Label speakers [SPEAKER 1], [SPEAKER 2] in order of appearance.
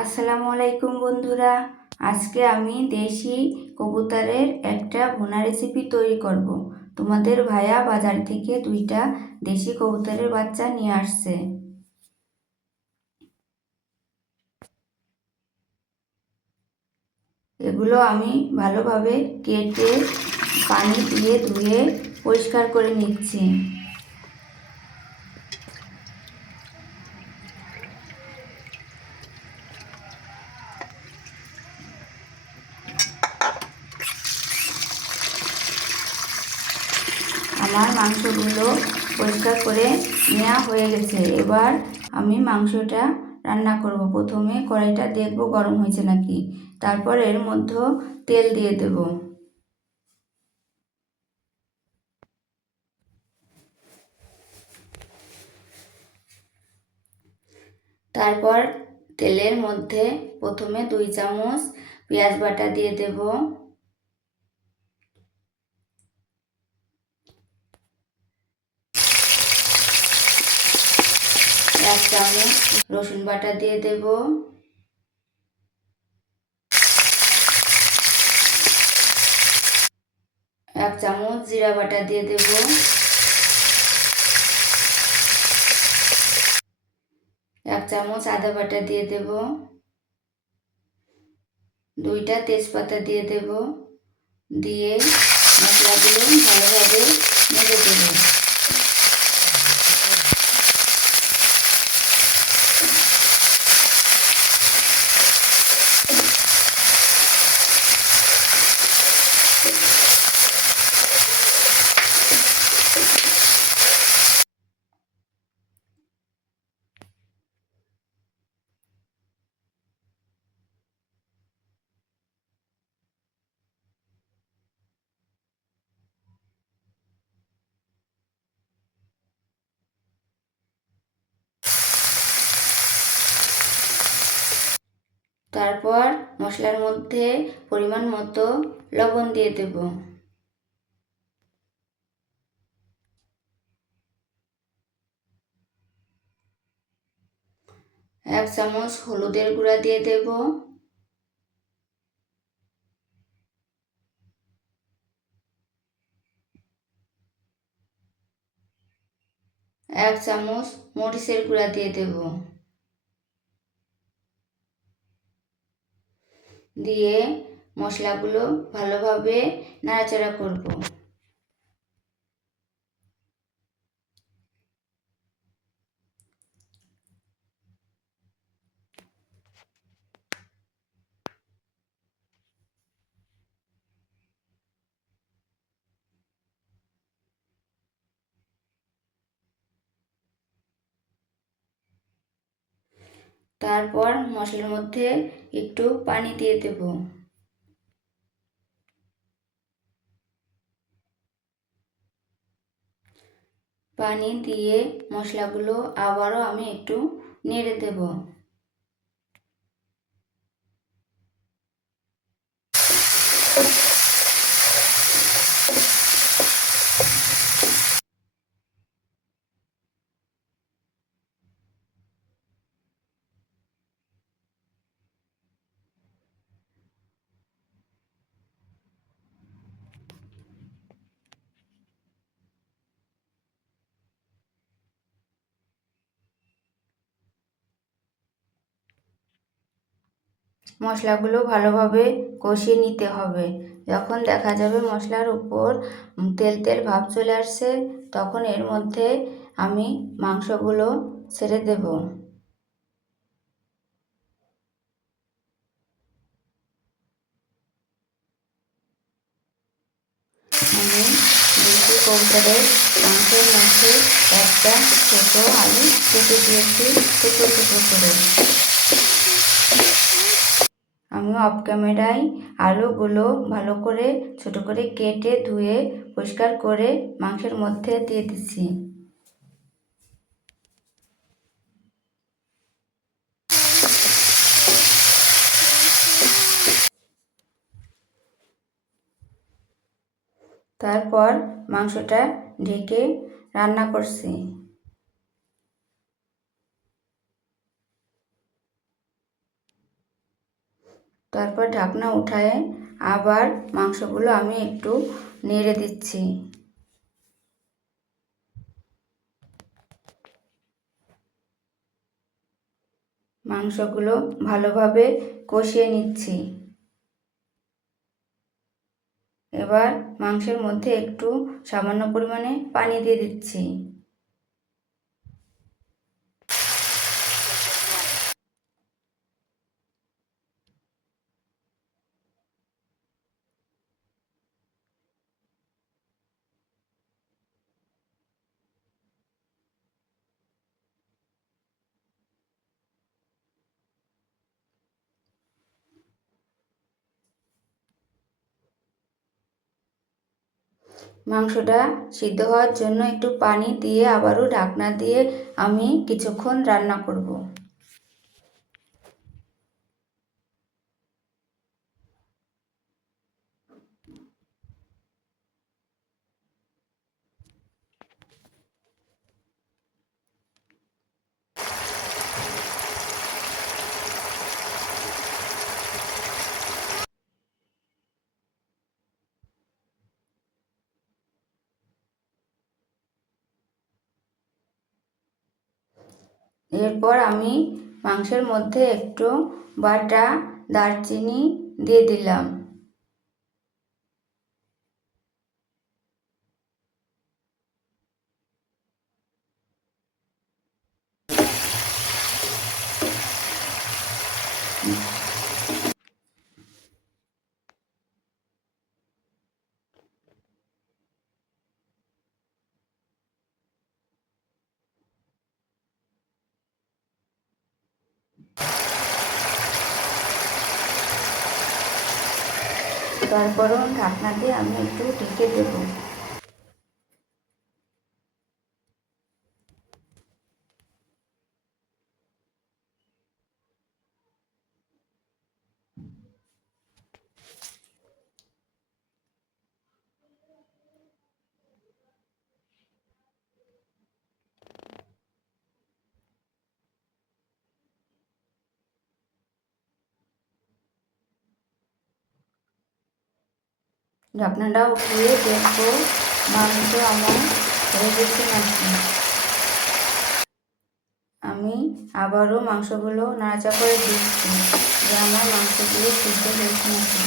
[SPEAKER 1] আসসালামু আলাইকুম বন্ধুরা। আজকে আমি দেশি কবুতরের একটা ভুনা রেসিপি তৈরি করব। তোমাদের ভাইয়া বাজার থেকে দুইটা দেশি কবুতরের বাচ্চা নিয়ে আসছে। এগুলো আমি ভালোভাবে কেটে পানি দিয়ে ধুয়ে পরিষ্কার করে নিচ্ছি। আমার মাংসগুলো পরিষ্কার করে নেওয়া হয়ে গেছে। এবার আমি মাংসটা রান্না করব। প্রথমে কড়াইটা দেখব গরম হয়েছে নাকি। তারপর এর মধ্যে তেল দিয়ে দেব। তারপর তেলের মধ্যে প্রথমে দুই চামচ পেঁয়াজ বাটা দিয়ে দেব। এক চামচ রসুন বাটা দিয়ে দেব। এক চামচ জিরা বাটা দিয়ে দেব। এক চামচ আদা বাটা দিয়ে দেব। দুইটা তেজপাতা দিয়ে দেব। দিয়ে মশলাগুলো ভালোভাবে নেড়ে দেবো। তারপর মশলার মধ্যে পরিমাণ মতো লবণ দিয়ে দেব। এক চামচ হলুদের গুঁড়া দিয়ে দেব। এক চামচ মরিচের গুঁড়া দিয়ে দেব। দিয়ে মশলাগুলো ভালোভাবে নাড়াচাড়া করব। তারপর মশলার মধ্যে একটু পানি দিয়ে দেব। পানি দিয়ে মশলাগুলো আবারও আমি একটু নেড়ে দেব। মশলাগুলো ভালোভাবে কষিয়ে নিতে হবে। যখন দেখা যাবে মশলার উপর তেল তেল ভাব চলে আসছে, তখন এর মধ্যে আমি মাংসগুলো ছেড়ে দেব। আমি মাংসের মধ্যে একটা ছোটো আলু কেটে দিয়েছি, ছোটো ছোটো করে। আমি অফ ক্যামেরায় আলুগুলো ভালো করে, ছোট করে কেটে, ধুয়ে, পরিষ্কার করে মাংসের মধ্যে দিয়ে দিচ্ছি। তারপর মাংসটা ঢেকে রান্না করছি। তারপর ঢাকনা উঠায়ে আবার মাংসগুলো আমি একটু নেড়ে দিচ্ছি। মাংসগুলো ভালোভাবে কষিয়ে নিচ্ছি। এবার মাংসের মধ্যে একটু সামান্য পরিমাণে পানি দিয়ে দিচ্ছি। মাংসটা সিদ্ধ হওয়ার জন্য একটু পানি দিয়ে আবারও ঢাকনা দিয়ে আমি কিছুক্ষণ রান্না করব। এরপর আমি মাংসের মধ্যে একটু বাটা দারচিনি দিয়ে দিলাম। তারপরও ঢাকনা দিয়ে আমি একটু ঢেকে দেবো। ঢাকনাটা উঠিয়ে দেখব মাংস আমার হয়ে গেছে নাকি? আমি আবারও মাংসগুলো নাড়াচা করে দিচ্ছি যে আমার মাংসগুলো সিদ্ধ হয়েছে নাকি?